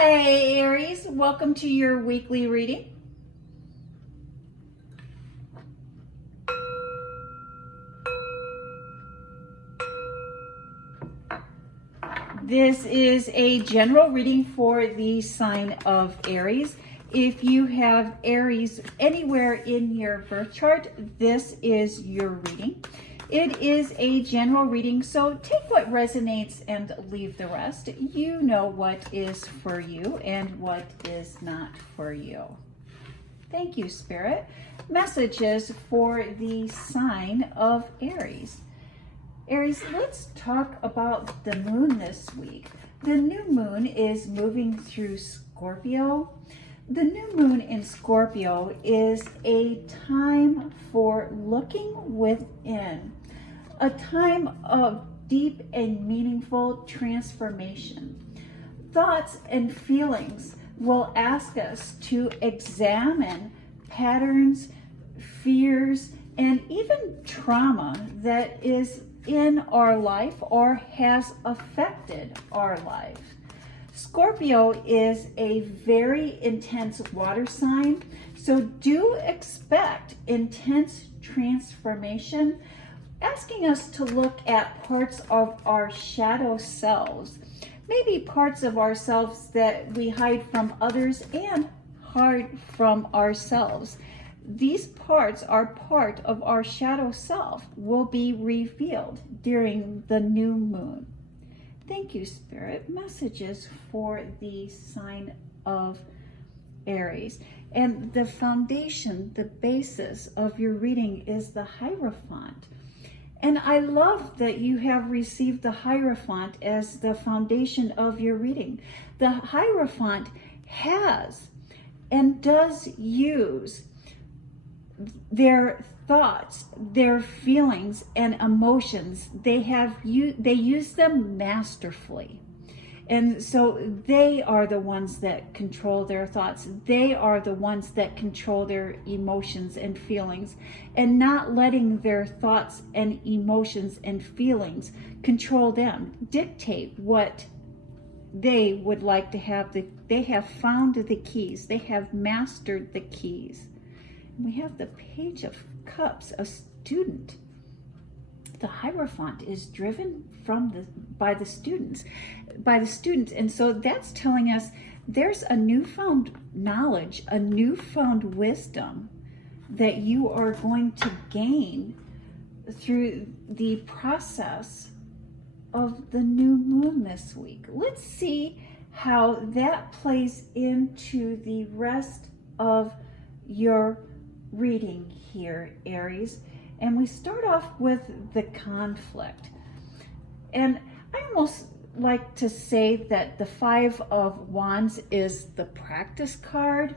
Hi, Aries. Welcome to your weekly reading. This is a general reading for the sign of Aries. If you have Aries anywhere in your birth chart, this is your reading. It is a general reading, so take what resonates and leave the rest. You know what is for you and what is not for you. Thank you, Spirit. Messages for the sign of Aries. Aries, let's talk about the moon this week. The new moon is moving through Scorpio. The new moon in Scorpio is a time for looking within, a time of deep and meaningful transformation. Thoughts and feelings will ask us to examine patterns, fears, and even trauma that is in our life or has affected our life. Scorpio is a very intense water sign, so do expect intense transformation, asking us to look at parts of our shadow selves, maybe parts of ourselves that we hide from others and hide from ourselves. These parts are part of our shadow self, will be revealed during the new moon. Thank you, Spirit. Messages for the sign of Aries. And the foundation, the basis of your reading is the Hierophant. And I love that you have received the Hierophant as the foundation of your reading. The Hierophant has and does use their thoughts, their feelings and emotions. They use them masterfully. And so they are the ones that control their thoughts. They are the ones that control their emotions and feelings, and not letting their thoughts and emotions and feelings control them, dictate what they would like to have. They have found the keys. They have mastered the keys. We have the Page of Cups, a student. The Hierophant is driven by the students. And so that's telling us there's a newfound knowledge, a newfound wisdom that you are going to gain through the process of the new moon this week. Let's see how that plays into the rest of your reading here, Aries. And we start off with the conflict. And I almost like to say that the Five of Wands is the practice card.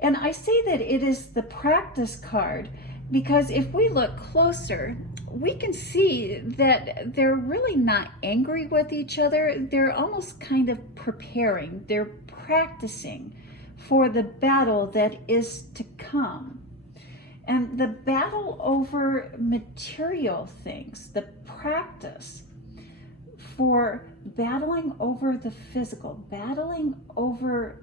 And I say that it is the practice card because if we look closer, we can see that they're really not angry with each other. They're almost kind of preparing. They're practicing for the battle that is to come. And the battle over material things, the practice for battling over the physical, battling over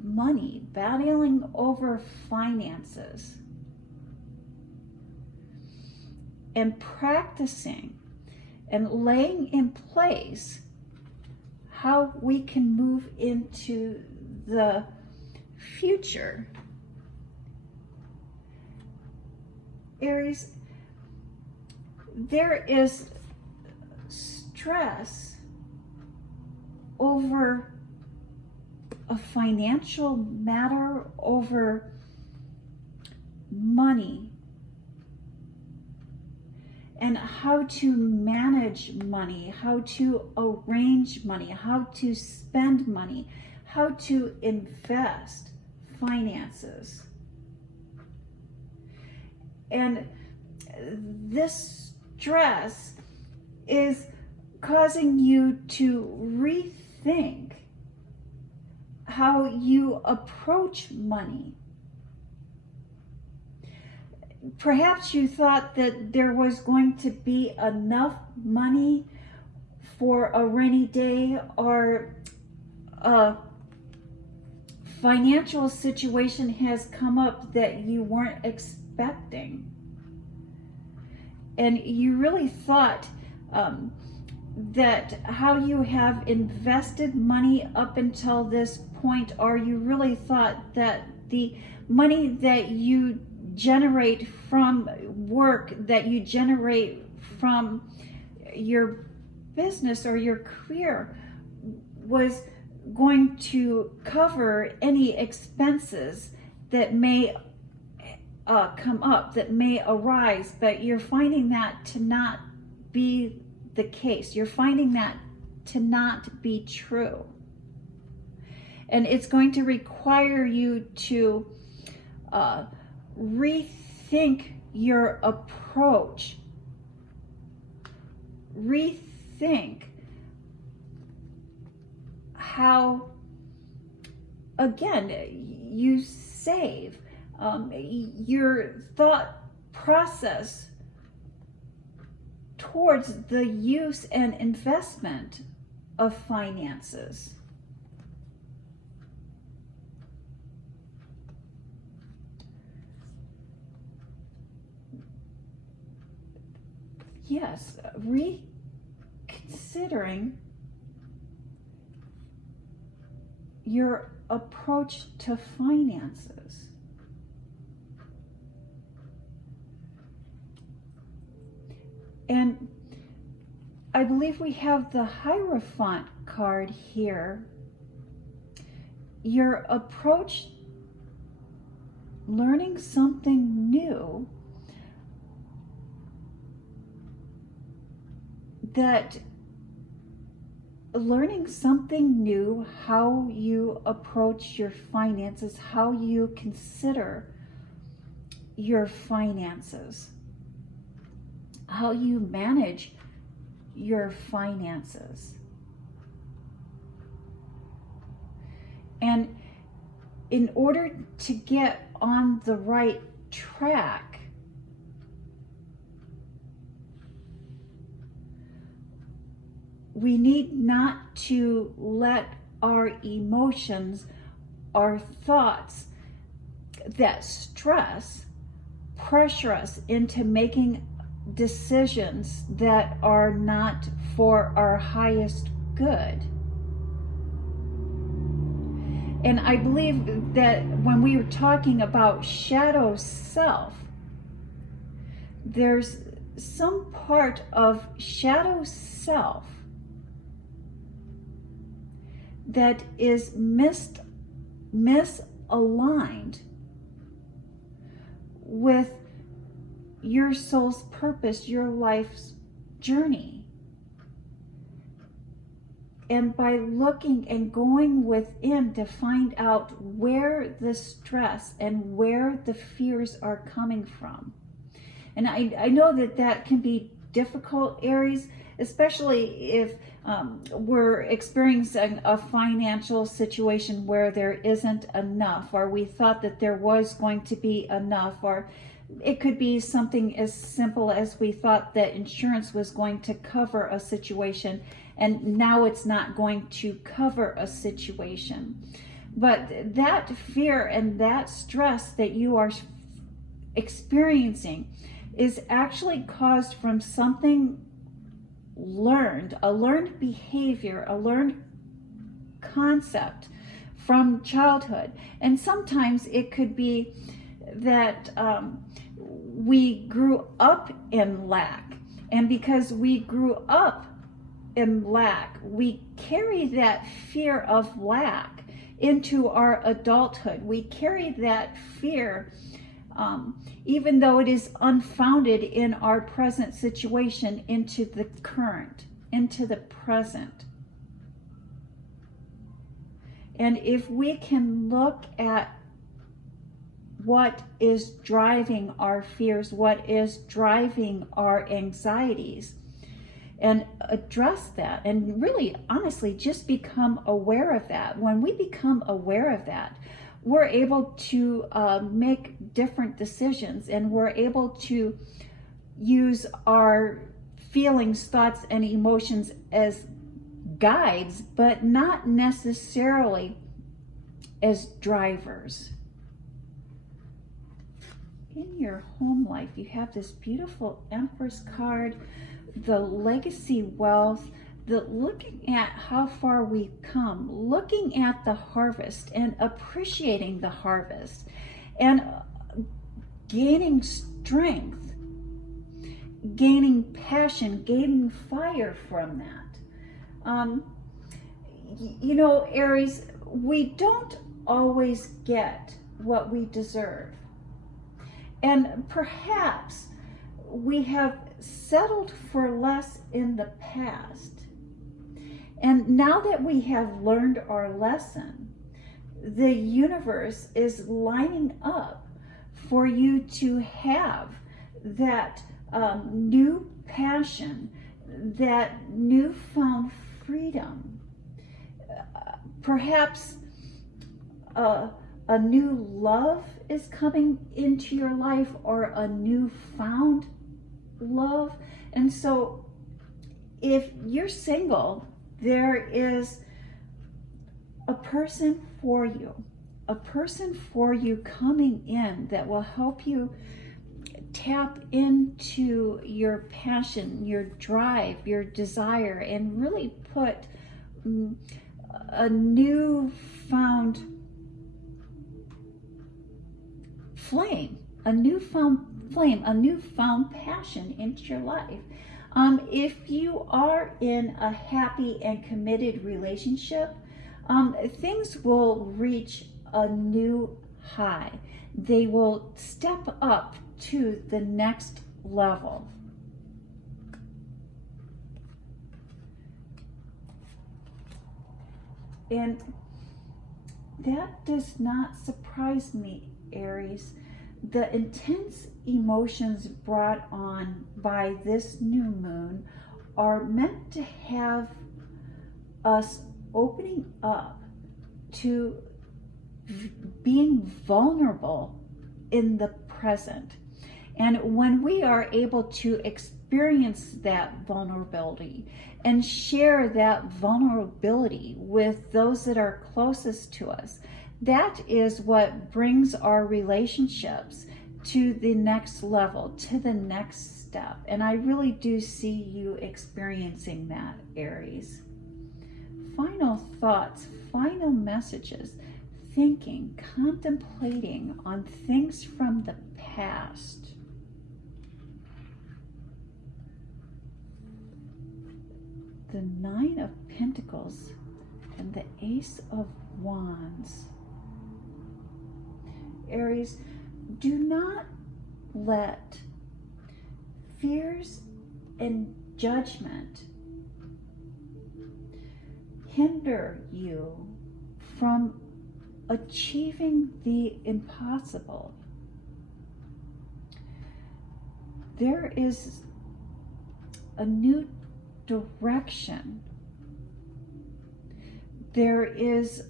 money, battling over finances, and practicing and laying in place how we can move into the future. Aries, there is stress over a financial matter, over money, and how to manage money, how to arrange money, how to spend money, how to invest finances. And this stress is causing you to rethink how you approach money. Perhaps you thought that there was going to be enough money for a rainy day, or a financial situation has come up that you weren't expecting. And you really thought that how you have invested money up until this point, or you really thought that the money that you generate from work, that you generate from your business or your career, was going to cover any expenses that may come up, that may arise. But you're finding that to not be the case. You're finding that to not be true. And it's going to require you to rethink your approach. Rethink how, again, you save. Your thought process towards the use and investment of finances. Yes, reconsidering your approach to finances. And I believe we have the Hierophant card here. Your approach, learning something new, how you approach your finances, how you consider your finances, how you manage your finances. And in order to get on the right track, we need not to let our emotions, our thoughts that stress, pressure us into making decisions that are not for our highest good. And I believe that when we were talking about shadow self, there's some part of shadow self that is misaligned with your soul's purpose, your life's journey. And by looking and going within to find out where the stress and where the fears are coming from. And I know that that can be difficult, Aries, especially if we're experiencing a financial situation where there isn't enough, or we thought that there was going to be enough, or it could be something as simple as we thought that insurance was going to cover a situation, and now it's not going to cover a situation. But that fear and that stress that you are experiencing is actually caused from something learned, a learned behavior, a learned concept from childhood. And sometimes it could be that we grew up in lack, and because we grew up in lack, we carry that fear of lack into our adulthood. We carry that fear even though it is unfounded in our present situation, into the current, into the present. And if we can look at what is driving our fears, what is driving our anxieties, and address that, and really honestly just become aware of that. When we become aware of that, we're able to make different decisions, and we're able to use our feelings, thoughts, and emotions as guides, but not necessarily as drivers. In your home life, you have this beautiful Empress card, the legacy wealth, the looking at how far we've come, looking at the harvest and appreciating the harvest, and gaining strength, gaining passion, gaining fire from that. You know, Aries, we don't always get what we deserve. And perhaps we have settled for less in the past. And now that we have learned our lesson, the universe is lining up for you to have that new passion, that newfound freedom. Perhaps a new love is coming into your life, or a newfound love. And so if you're single, there is a person for you coming in that will help you tap into your passion, your drive, your desire, and really put a newfound flame, a newfound passion into your life. If you are in a happy and committed relationship, things will reach a new high. They will step up to the next level. And that does not surprise me, Aries. The intense emotions brought on by this new moon are meant to have us opening up to being vulnerable in the present. And when we are able to experience that vulnerability and share that vulnerability with those that are closest to us, that is what brings our relationships to the next level, to the next step. And I really do see you experiencing that, Aries. Final thoughts, final messages, thinking, contemplating on things from the past. The Nine of Pentacles and the Ace of Wands. Aries, do not let fears and judgment hinder you from achieving the impossible. There is a new direction. There is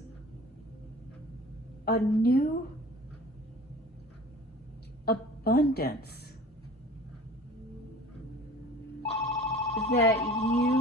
a new abundance that you